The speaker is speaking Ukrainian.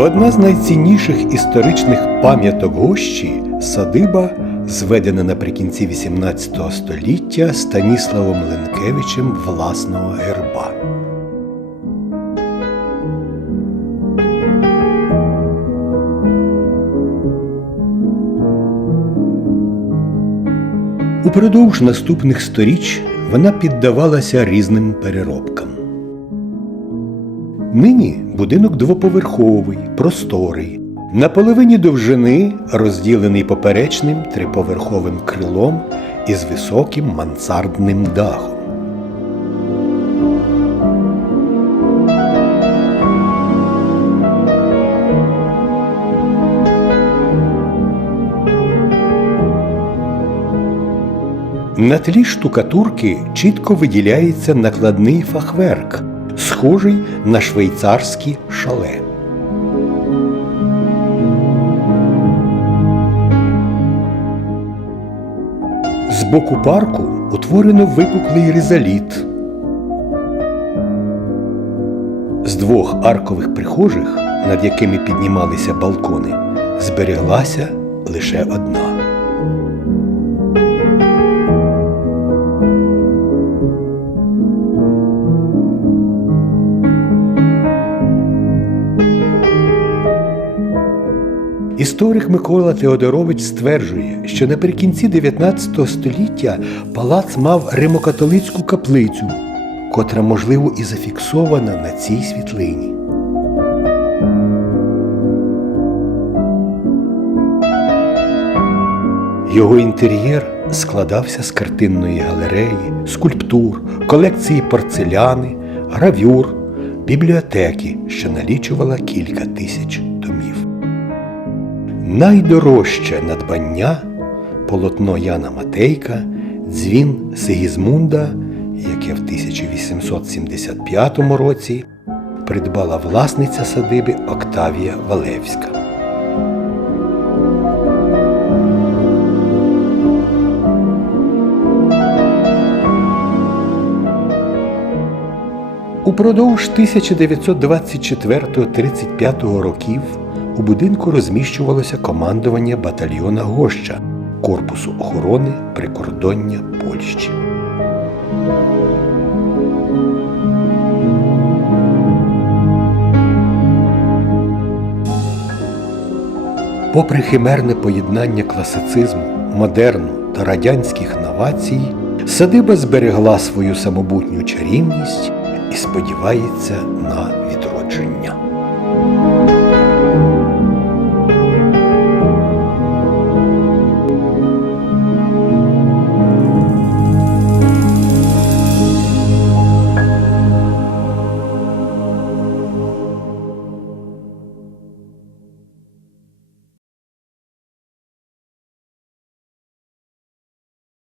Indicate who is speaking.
Speaker 1: Одна з найцінніших історичних пам'яток гощі садиба, зведена наприкінці XVIII століття Станіславом Ленкевичем власного герба. Упродовж наступних сторіч вона піддавалася різним переробкам. Нині будинок двоповерховий, просторий. На половині довжини розділений поперечним триповерховим крилом із високим мансардним дахом. На тлі штукатурки чітко виділяється накладний фахверк схожий на швейцарські шале. З боку парку утворено випуклий різаліт. З двох аркових прихожих, над якими піднімалися балкони, збереглася лише одна. Історик Микола Теодорович стверджує, що наприкінці 19 століття палац мав римокатолицьку каплицю, котра, можливо, і зафіксована на цій світлині. Його інтер'єр складався з картинної галереї, скульптур, колекції порцеляни, гравюр, бібліотеки, що налічувала кілька тисяч домів. Найдорожче надбання полотно Яна Матейка, дзвін Сигізмунда, яке в 1875 році придбала власниця садиби Октавія Валевська. Упродовж 1924 35 років. У будинку розміщувалося командування батальйона Гоща Корпусу охорони прикордоння Польщі. Попри химерне поєднання класицизму, модерну та радянських новацій, садиба зберегла свою самобутню чарівність і сподівається на відродження.